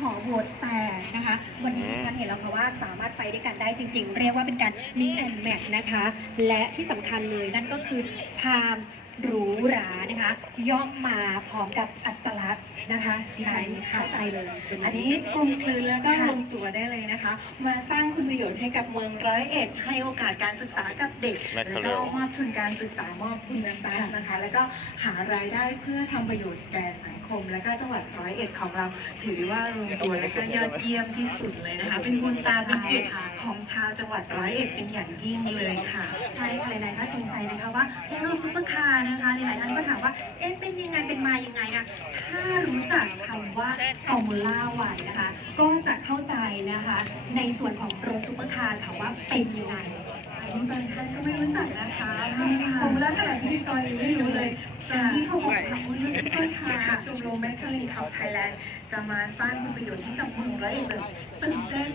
หอโหวตแตกนะคะ วันนี้ฉันเห็นแล้วค่ะว่าสามารถไปด้วยกันได้จริง ๆ เรียกว่าเป็นการ mix and match นะคะ และที่สำคัญเลยนั่นก็คือความหรู หรานะคะ ย่อมมาพร้อมกับอัตลักษณ์นะคะดิฉันเข้าใจเลยเป็อันนี้กลุ่มคลืนแล้วก็ค่ะลงตัวได้เลยนะคะ มาสร้างคุณประโยชน์ให้กับเมืองร้อยเอ็ดให้โอกาสการศึกษากับเด็กแม็กแล้วเทอเรีก็ยลมอบทุนการศึกษามอบทุนเงินทรัพย์นะคะ แล้วก็หารายได้เพื่อทำประโยชน์แก่สังคม และก็จังหวัดร้อยเอ็ดของเรา ถือว่าลงตัวและก็ยอดเยี่ยมที่สุดเลยนะคะ เป็นบุญตาเป็นเกียรติของชาวจังหวัดร้อยเอ็ดเป็นอย่างยิ่งเลยค่ะใช่ค่ะหลายๆท่านสงสัยนะคะว่าเอ๊ะรถซุปเปอร์คาร์นะคะหลายๆท่านก็ถาม ว่า เอ๊ะเป็นยังไงเป็นมายังไงอะถ้ารู้จักคำว่าฟอร์มูล่าวันนะคะ ก็จะเข้าใจนะคะ ในส่วนของรถซุปเปอร์คาร์ค่ะว่าเป็นยังไงบางท่านก็ไม่รู้จักนะคะผมและขณะพิธีกรยังไม่รู้เลยการที่เขาบอกค่ะว่าซุปเปอร์คาร์ชมรมแมคคารินขับไทยแลนด์จะมาสร้างคุณประโยชน์ให้กับเมืองร้อยเอ็ดตื่นเต้น